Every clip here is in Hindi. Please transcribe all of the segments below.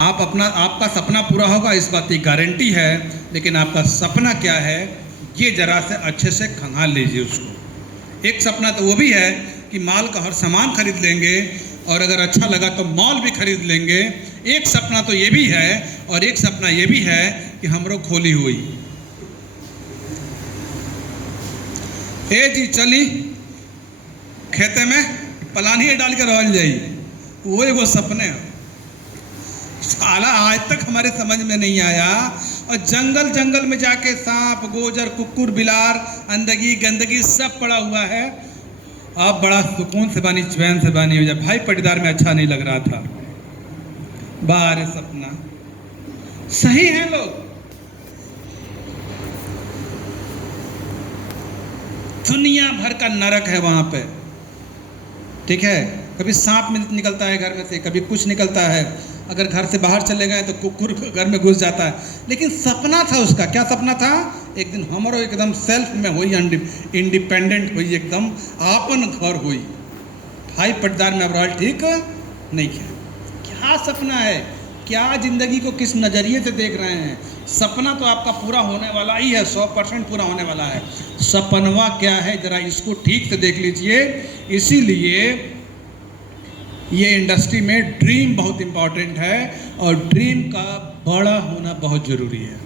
आपका सपना पूरा होगा इस बात की गारंटी है, लेकिन आपका सपना क्या है ये जरा से अच्छे से खंगाल लीजिए उसको। एक सपना तो वो भी है कि माल का हर सामान खरीद लेंगे और अगर अच्छा लगा तो मॉल भी खरीद लेंगे। एक सपना तो ये भी है और एक सपना ये भी है कि हमरो खोली हुई ए जी चली खेते में पलानी डाल के रोल जाई, वो सपने हैं। साला आज तक हमारे समझ में नहीं आया। और जंगल जंगल में जाके सांप गोजर कुकुर बिलार अंदगी गंदगी सब पड़ा हुआ है। अब बड़ा सुकून से बानी चैन से बानी हो जाए। भाई पटीदार में अच्छा नहीं लग रहा था। बाहर सपना सही है लोग, दुनिया भर का नरक है वहां पे, ठीक है। कभी सांप निकलता है घर में से, कभी कुछ निकलता है। अगर घर से बाहर चले गए तो कुकुर घर में घुस जाता है। लेकिन सपना था उसका, क्या सपना था? एक दिन हमारो एकदम सेल्फ में हुई, इंडिपेंडेंट हुई, एकदम आपन घर हुई। भाई पटदार में अब रहल ठीक नहीं है। क्या सपना है, क्या जिंदगी को किस नज़रिए से देख रहे हैं? सपना तो आपका पूरा होने वाला ही है, 100% पूरा होने वाला है। सपनवा क्या है जरा इसको ठीक से देख लीजिए। इसीलिए ये इंडस्ट्री में ड्रीम बहुत इंपॉर्टेंट है और ड्रीम का बड़ा होना बहुत ज़रूरी है।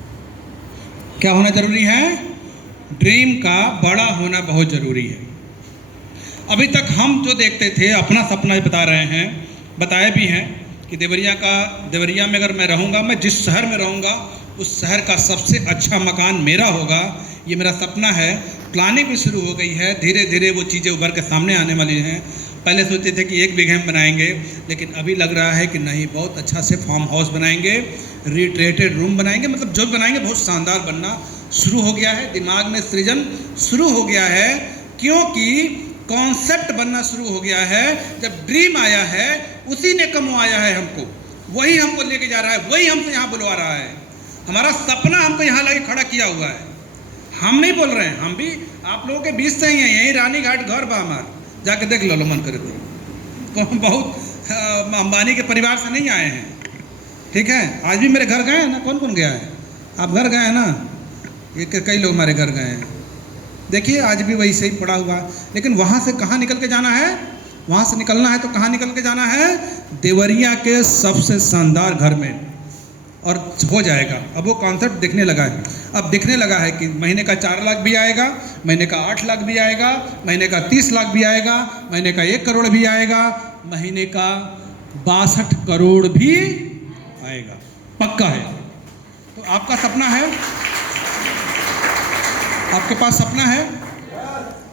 क्या होना ज़रूरी है? ड्रीम का बड़ा होना बहुत ज़रूरी है। अभी तक हम जो देखते थे, अपना सपना बता रहे हैं, बताए भी हैं कि देवरिया में अगर मैं रहूँगा, मैं जिस शहर में रहूँगा उस शहर का सबसे अच्छा मकान मेरा होगा। ये मेरा सपना है। प्लानिंग भी शुरू हो गई है, धीरे धीरे वो चीज़ें उभर के सामने आने वाली हैं। पहले सोचते थे कि 1 बीघे में बनाएंगे, लेकिन अभी लग रहा है कि नहीं, बहुत अच्छा से फार्म हाउस बनाएंगे, रिट्रेटेड रूम बनाएंगे, मतलब जो बनाएंगे बहुत शानदार बनना शुरू हो गया है। दिमाग में सृजन शुरू हो गया है, क्योंकि कॉन्सेप्ट बनना शुरू हो गया है। जब ड्रीम आया है उसी ने कमवाया है हमको, वही हमको लेके जा रहा है, वही हमसे यहाँ बुलवा रहा है। हमारा सपना हमको यहाँ लाके खड़ा किया हुआ है। हम नहीं बोल रहे हैं, हम भी आप लोगों के बीच से ही हैं। यहीं रानी घाट घर बा हमार, जाके देख लो मन करे तो। बहुत अंबानी के परिवार से नहीं आए हैं, ठीक है। आज भी मेरे घर गए हैं ना। कौन कौन गया है? आप घर गए हैं ना? ये कई लोग हमारे घर गए हैं। देखिए आज भी वही सही पड़ा हुआ है। लेकिन वहाँ से कहाँ निकल के जाना है? वहाँ से निकलना है तो कहाँ निकल के जाना है? देवरिया के सबसे शानदार घर में, और हो जाएगा। अब वो कॉन्सेप्ट दिखने लगा है। अब दिखने लगा है कि महीने का 4 लाख भी आएगा, महीने का 8 लाख भी आएगा, महीने का 30 लाख भी आएगा, महीने का 1 करोड़ भी आएगा, महीने का 62 करोड़ भी आएगा, पक्का है। तो आपका सपना है, आपके पास सपना है।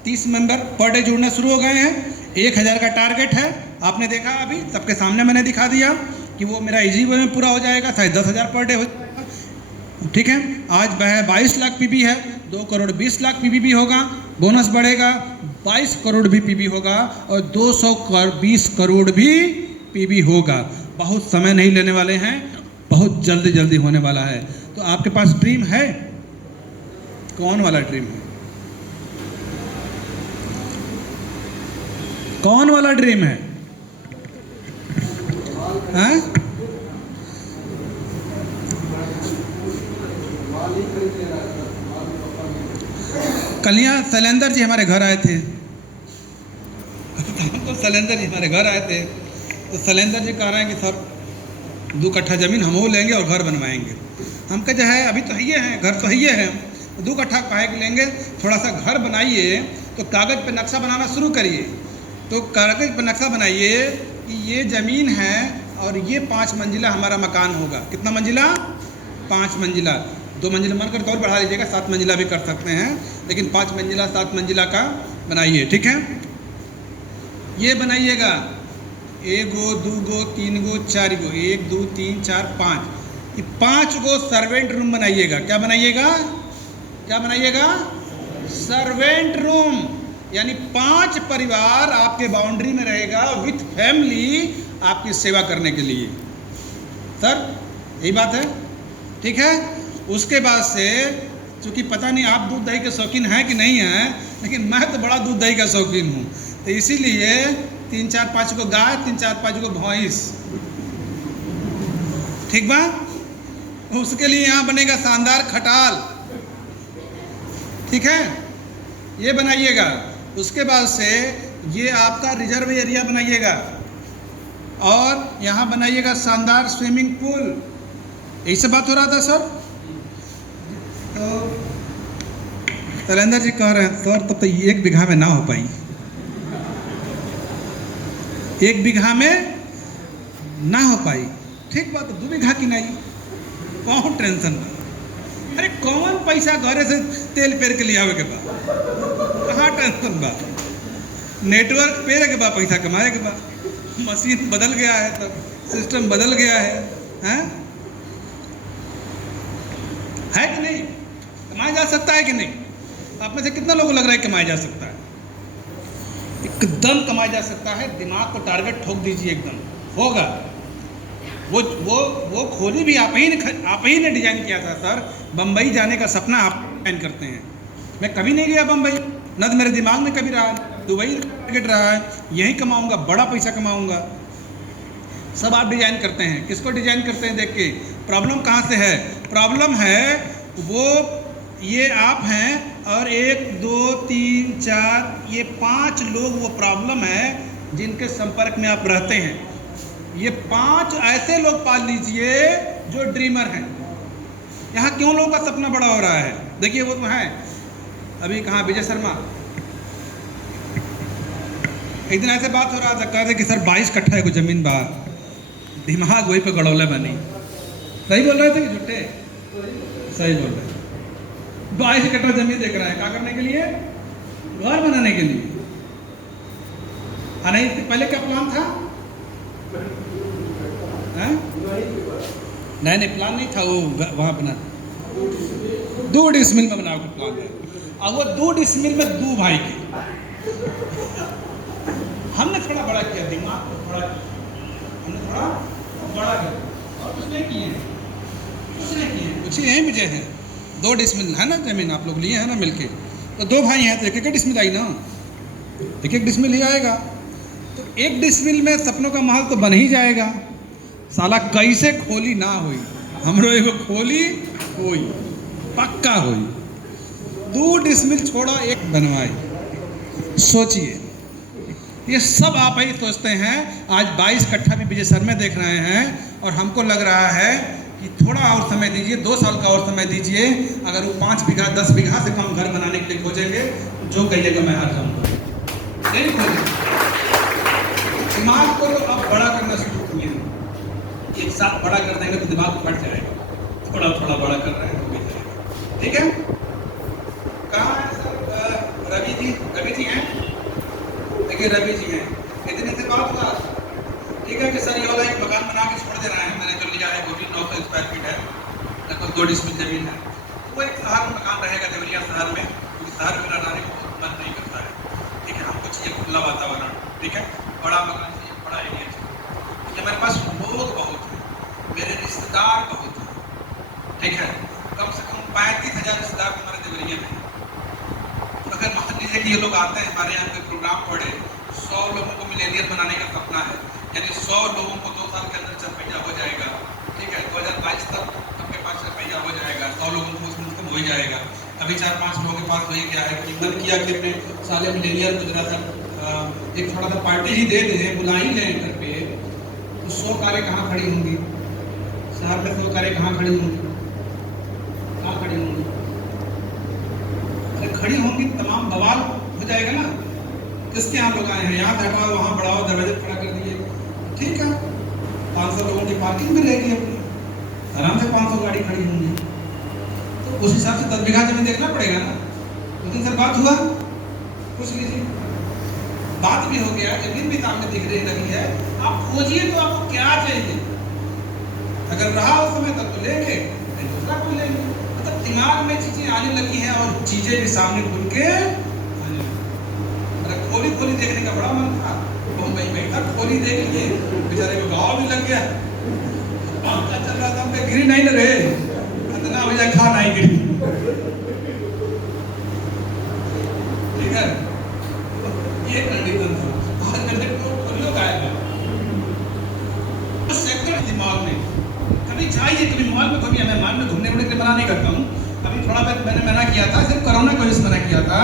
30 मेंबर पर डे जुड़ने शुरू हो गए हैं। 1000 का टारगेट है। आपने देखा, अभी सबके सामने मैंने दिखा दिया कि वो मेरा इजी वे में पूरा हो जाएगा, शायद 10,000 पर डे हो जाएगा, ठीक है। आज 22 लाख पीबी है, 2 करोड़ 20 लाख पीबी भी होगा, बोनस बढ़ेगा, 22 करोड़ भी पीबी होगा और 220 करोड़ भी पीबी होगा। बहुत समय नहीं लेने वाले हैं, बहुत जल्दी जल्दी होने वाला है। तो आपके पास ड्रीम है? कौन वाला ड्रीम है? कौन वाला ड्रीम है? हैं? कलियां शैलेंद्र जी हमारे घर आए थे। तो शैलेंद्र जी हमारे घर आए थे, तो शैलेंद्र जी कह रहे हैं कि सर 2 कट्ठा ज़मीन हम वो लेंगे और घर बनवाएंगे। हम कहे है अभी तो है, घर तो है, 2 कट्ठा काहे के लेंगे, थोड़ा सा घर बनाइए, तो कागज़ पे नक्शा बनाना शुरू करिए। तो कागज़ पे नक्शा बनाइए कि ये ज़मीन है और ये 5 मंजिला हमारा मकान होगा। कितना मंजिला? 5 मंजिला। 2 मंजिला मानकर तो और बढ़ा लीजिएगा, 7 मंजिला भी कर सकते हैं, लेकिन 5 मंजिला 7 मंजिला का बनाइए, ठीक है। ये बनाइएगा 1 गो 2 गो 3 गो 4 गो, 1 2 3 4 5, ये 5 गो सर्वेंट रूम बनाइएगा। क्या बनाइएगा? क्या बनाइएगा? सर्वेंट रूम, यानी 5 परिवार आपके बाउंड्री में रहेगा विथ फैमिली, आपकी सेवा करने के लिए। सर यही बात है, ठीक है। उसके बाद से, चूँकि पता नहीं आप दूध दही के शौकीन हैं कि नहीं हैं, लेकिन मैं तो बड़ा दूध दही का शौकीन हूँ। तो इसीलिए 3 4 5 को गाय, 3 4 5 को भैंस, ठीक बा। उसके लिए यहाँ बनेगा शानदार खटाल, ठीक है, ये बनाइएगा। उसके बाद से ये आपका रिजर्व एरिया बनाइएगा और यहाँ बनाइएगा शानदार स्विमिंग पूल। यही सब बात हो रहा था सर। तो तलेंदर जी कह रहे हैं सर तब तो 1 बीघा में ना हो पाई, 1 बीघा में ना हो पाई। ठीक बात, 2 बीघा की नहीं, कौन टेंशन बा? अरे कौन पैसा घरे से तेल पेर के लियावे के बा, कहाँ टेंशन बा? नेटवर्क पेरे के बा, पैसा कमाए के बा। मशीन बदल गया है, तब सिस्टम बदल गया है कि नहीं? कमाया जा सकता है कि नहीं? आप में से कितना लोगों को लग रहा है कमाया जा सकता है? एकदम कमाया जा सकता है। दिमाग को टारगेट ठोक दीजिए, एकदम होगा। वो खोली भी आप ही ने डिजाइन किया था सर। बम्बई जाने का सपना आप डिजाइन करते हैं। मैं कभी नहीं गया बम्बई, न तो मेरे दिमाग में कभी रहा। दुबई टारगेट रहा है, यहीं कमाऊंगा, बड़ा पैसा कमाऊंगा। सब आप डिजाइन करते हैं। किसको डिजाइन करते हैं देख के? प्रॉब्लम कहाँ से है? प्रॉब्लम है वो ये आप हैं और 1 2 3 4 ये 5 लोग वो प्रॉब्लम है जिनके संपर्क में आप रहते हैं। ये 5 ऐसे लोग पाल लीजिए जो ड्रीमर हैं। यहाँ क्यों लोगों का सपना बड़ा हो रहा है? देखिए वो तो है अभी कहाँ, विजय शर्मा एक दिन ऐसे बात हो रहा था, कह रहे कि सर 22 कट्ठा है कोई जमीन बा। दिमाग वही पे गड़ौले बनी। सही बोल रहे थे कि झूठे? सही बोल रहे। 22 कट्ठा जमीन देख रहा है, क्या करने के लिए? घर बनाने के लिए। नहीं, पहले क्या प्लान था? नहीं प्लान नहीं था, वो वहाँ बना 2 डिसमिल में बनाओ का प्लान है। और वो 2 डिसमिल में 2 भाई के। हमने थोड़ा बड़ा किया, दिमाग को थोड़ा हमने थोड़ा बड़ा किया और कुछ नहीं किए, कुछ यहीं विजय है। 2 डिसमिल है ना जमीन, आप लोग लिए हैं ना मिलके, तो 2 भाई हैं तो 1 डिसमिल आई ना, 1 डिसमिल ही आएगा। तो 1 डिसमिल में सपनों का महल तो बन ही जाएगा। साला कैसे खोली ना हुई, हमरो एगो खोली हुई, पक्का हुई। 2 डिसमिल छोड़ा 1 बनवाई। सोचिए, ये सब आप ही सोचते हैं। आज 22 कट्ठा भी विजय सर में देख रहे हैं और हमको लग रहा है कि थोड़ा और समय दीजिए, 2 साल का और समय दीजिए। अगर वो 5 बीघा 10 बीघा से कम घर बनाने के लिए खोजेंगे, जो कहिएगा मैं हार जाऊंगा। नहीं खोजेंगे। दिमाग को तो आप बड़ा करना शुरू किए, एक साथ बड़ा कर देंगे तो दिमाग फट जाएगा। थोड़ा थोड़ा बड़ा कर रहे हैं तो भी जाएगा। ठीक है, कहाँ है सर? रवि जी हैं? देखिए रवि जी हैं। इतने से बात हुआ, ठीक है कि सर ये वाला एक मकान बना के छोड़ दे रहे हैं। मैंने जो लिया है वो भी 900 स्क्वायर फीट है, लगभग 2 डिसमिल जमीन है। वो एक शहर में मकान रहेगा, देवरिया शहर में, क्योंकि शहर में रहने को मन नहीं करता है। ठीक है, हमको चाहिए खुला वातावरण। ठीक है, बड़ा मकान चाहिए, बड़ा एरिया चाहिए। कि हमारे पास लोग बहुत हैं, मेरे रिश्तेदार बहुत हैं। ठीक है, कम से कम 35,000 रिश्तेदार हमारे देवरिया में। अगर मान लीजिए कि ये लोग आते हैं हमारे यहाँ पे प्रोग्राम पढ़े, 100 लोगों को मिलेनियर बनाने का सपना है, यानी 100 लोगों को 2 साल के अंदर 4 पहिया हो जाएगा। ठीक है, 2022 तक सबके पास 4 पहिया हो जाएगा, 100 लोगों को उसमें इनकम हो जाएगा। अभी 4-5 लोगों के पास वही क्या है कि मन किया कि अपने साले मिलेनियर को जरा सा एक थोड़ा सा पार्टी ही दे दें, बुला ही लें घर पे, तो 100 कारें कहाँ खड़ी होंगी? शहर में 100 कारें कहाँ खड़ी होंगी? कहाँ खड़ी होंगी? खड़ी होंगी, तमाम बवाल हो जाएगा ना। किसके यहाँ लोग आए हैं, यहाँ हटाओ, वहाँ बढ़ाओ, दरवाजे खड़ा कर दिए। ठीक है, 500 लोगों की पार्किंग भी रहेगी अपनी, आराम से 500 गाड़ी खड़ी होंगी। तो उस हिसाब से 10 बीघा जमीन देखना पड़ेगा ना। उस दिन सर बात हुआ, पूछ लीजिए, बात भी हो गया, जमीन भी सामने दिख रही लगी है। आप खोजिए तो आपको क्या चाहिए। अगर रहा उस समय तक तो लेंगे, नहीं दूसरा कोई लेंगे। मतलब दिमाग में चीजें आने लगी हैं और चीजें भी सामने खुल के आने लगी। खोली खोली देखने का बड़ा मन था, मुंबई में तक खोली देख लिए, बेचारे को गाँव भी लग गया। क्या चल रहा था, हम पे गिरी नहीं न रहे, इतना भैया खा नहीं गिरी। ठीक है, ये कंडीशन था। आज मेरे को खोलियो गायब है। सेक्टर दिमाग में कभी जाइए कभी मॉल में, कभी मैं मॉल में घूमने के लिए मना नहीं करता हूँ। अभी थोड़ा बहुत मैंने मना किया था, सिर्फ कोरोना की वजह से मना किया था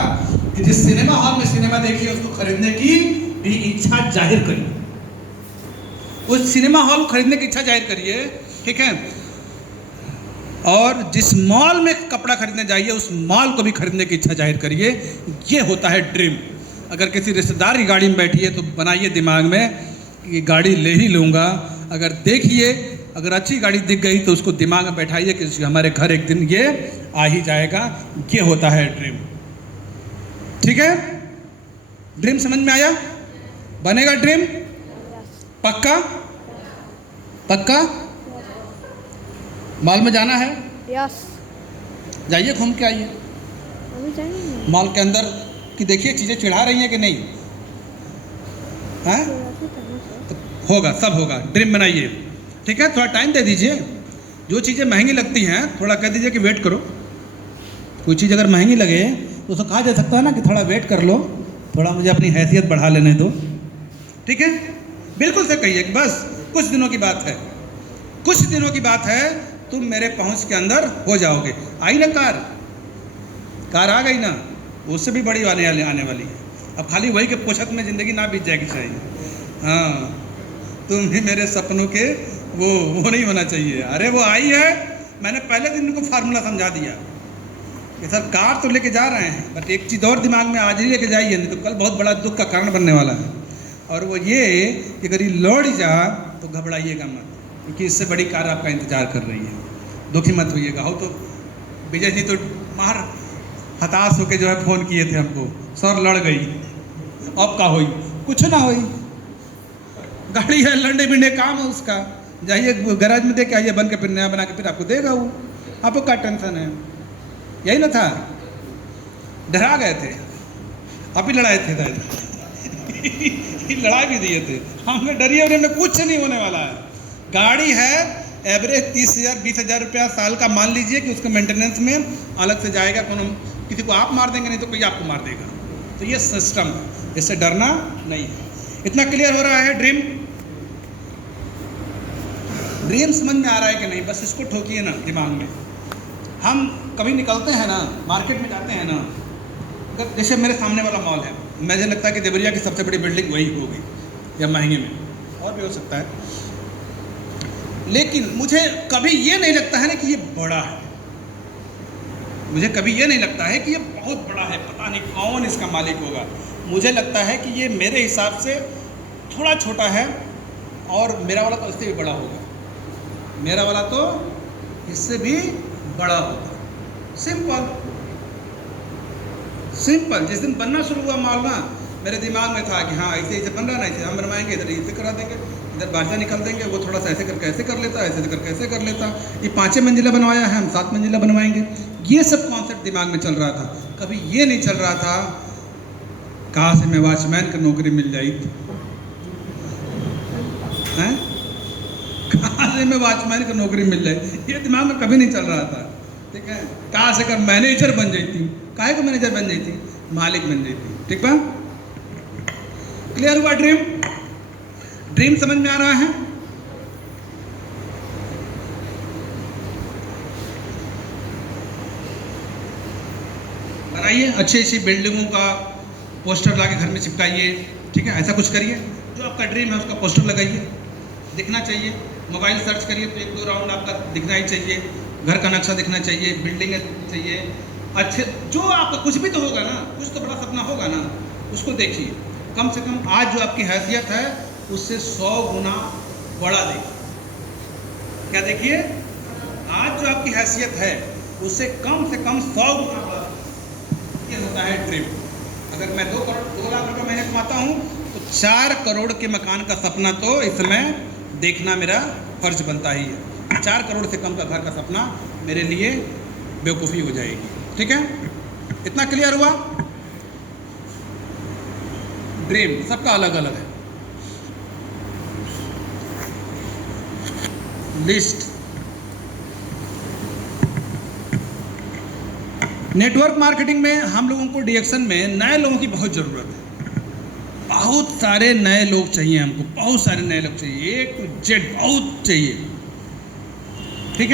कि जिस सिनेमा हॉल में सिनेमा देखिए उसको खरीदने की भी इच्छा जाहिर करिए, उस सिनेमा हॉल को खरीदने की इच्छा जाहिर करिए, ठीक है। और जिस मॉल में कपड़ा खरीदने जाइए उस मॉल को भी खरीदने की इच्छा जाहिर करिए। ये होता है ड्रीम। अगर किसी रिश्तेदार की गाड़ी में बैठिए तो बनाइए दिमाग में कि गाड़ी ले ही लूँगा। अगर देखिए अगर अच्छी गाड़ी दिख गई तो उसको दिमाग में बैठाइए कि हमारे घर एक दिन ये आ ही जाएगा। ये होता है ड्रीम, ठीक है। ड्रीम समझ में आया? बनेगा ड्रीम? पक्का? पक्का? मॉल में जाना है? यस। जाइए घूम के आइए। अभी जाएंगे? मॉल के अंदर कि देखिए चीज़ें चिढ़ा रही हैं कि नहीं, हैं? तो होगा, सब होगा। ड्रीम बनाइए, ठीक है। थोड़ा टाइम दे दीजिए। जो चीज़ें महंगी लगती हैं थोड़ा कह दीजिए कि वेट करो। कोई चीज़ अगर महंगी लगे तो उसको कहा जा सकता है ना कि थोड़ा वेट कर लो, थोड़ा मुझे अपनी हैसियत बढ़ा लेने दो, ठीक है। बिल्कुल से कहिए कि बस कुछ दिनों की बात है, कुछ दिनों की बात है, तुम मेरे पहुंच के अंदर हो जाओगे। आई ना कार आ गई ना, उससे भी बड़ी आने वाली है। अब खाली वही के पोछत में ज़िंदगी ना बीत जाएगी चाहिए। हाँ, तुम भी मेरे सपनों के वो नहीं होना चाहिए। अरे वो आई है, मैंने पहले दिन उनको फार्मूला समझा दिया कि सर कार तो लेके जा रहे हैं, बट एक चीज़ और दिमाग में आज ही लेके जाइए, नहीं तो कल बहुत बड़ा दुख का कारण बनने वाला है। और वो ये कि अगर ये लौट जा तो घबराइएगा मत, क्योंकि इससे बड़ी कार आपका इंतजार कर रही है। दुखी मत होइएगा। हो तो विजय जी तो मार हताश होके जो है फ़ोन किए थे हमको, सर लड़ गई, अब का हुई? कुछ ना हुई, गाड़ी है, लंडे बिंडे काम है उसका। जाइए गैराज में दे के आइए, बन के फिर नया बना के फिर आपको देगा वो। आपको क्या टेंशन है? यही ना था, डरा गए थे, आप ही लड़ाए थे लड़ा भी दिए थे हमें। डरिए उन्हें, कुछ नहीं होने वाला है। गाड़ी है एवरेज 30,000 20,000 रुपया साल का मान लीजिए कि उसके मेंटेनेंस में अलग से जाएगा। किसी को आप मार देंगे, नहीं तो कोई आपको मार देगा। तो ये सिस्टम, इससे डरना नहीं है। इतना क्लियर हो रहा है? ड्रीम समझ में आ रहा है कि नहीं? बस इसको ठोकिए ना दिमाग में। हम कभी निकलते हैं ना, मार्केट में जाते हैं ना, जैसे मेरे सामने वाला मॉल है, मुझे लगता है कि देवरिया की सबसे बड़ी बिल्डिंग वही होगी या महंगे में, और भी हो सकता है। लेकिन मुझे कभी ये नहीं लगता है ना कि ये बड़ा है। मुझे कभी ये नहीं लगता है कि ये बहुत बड़ा है, पता नहीं कौन इसका मालिक होगा। मुझे लगता है कि ये मेरे हिसाब से थोड़ा छोटा है, और मेरा वाला तो इससे भी बड़ा होगा। मेरा वाला तो इससे भी बड़ा होगा। Simple simple. जिस दिन बनना शुरू हुआ मॉल ना, मेरे दिमाग में था कि हाँ ऐसे ऐसे बन रहा ना, ऐसे हम बनवाएंगे, इधर ऐसे करा देंगे, इधर बाजा निकाल देंगे, वो थोड़ा सा ऐसे करके ऐसे कर लेता, ऐसे करके ऐसे कर लेता। ये 5 मंजिला बनवाया है, हम 7 मंजिला बनवाएंगे। ये सब कॉन्सेप्ट दिमाग में चल रहा था। कभी ये नहीं चल रहा था कहाँ से मैं वॉचमैन की नौकरी मिल जाई, हैं? कहाँ से मैं वॉचमैन की नौकरी मिल जाए, ये दिमाग में कभी नहीं चल रहा था, ठीक है। कहाँ से कर मैनेजर बन जाती, काहे को मैनेजर बन जाती, मालिक बन जाती, ठीक बा? क्लियर हुआ? ड्रीम समझ में आ रहा है? बनाइए अच्छी अच्छी बिल्डिंगों का पोस्टर ला के घर में चिपकाइए, ठीक है। ऐसा कुछ करिए, जो आपका ड्रीम है उसका पोस्टर लगाइए, दिखना चाहिए। मोबाइल सर्च करिए तो 1-2 राउंड आपका दिखना ही चाहिए, घर का नक्शा दिखना चाहिए, बिल्डिंग चाहिए, अच्छे जो आपका कुछ भी तो होगा ना, कुछ तो बड़ा सपना होगा ना, उसको देखिए। कम से कम आज जो आपकी हैसियत है उससे 100 गुना बड़ा देखिए। क्या देखिए? आज जो आपकी हैसियत है उससे कम से कम 100 गुना बड़ा। ये होता है ड्रीम। अगर मैं 2 लाख रुपये महीने कमाता हूँ तो 4 करोड़ के मकान का सपना तो इस समय देखना मेरा फर्ज बनता ही है। 4 करोड़ से कम का घर का सपना मेरे लिए बेवकूफ़ी हो जाएगी, ठीक है। इतना क्लियर हुआ? ड्रीम सबका अलग अलग है। लिस्ट, नेटवर्क मार्केटिंग में हम लोगों को डिएक्शन में नए लोगों की बहुत ज़रूरत है। बहुत सारे नए लोग चाहिए हमको, बहुत सारे नए लोग चाहिए, A to Z बहुत चाहिए। ठीक है।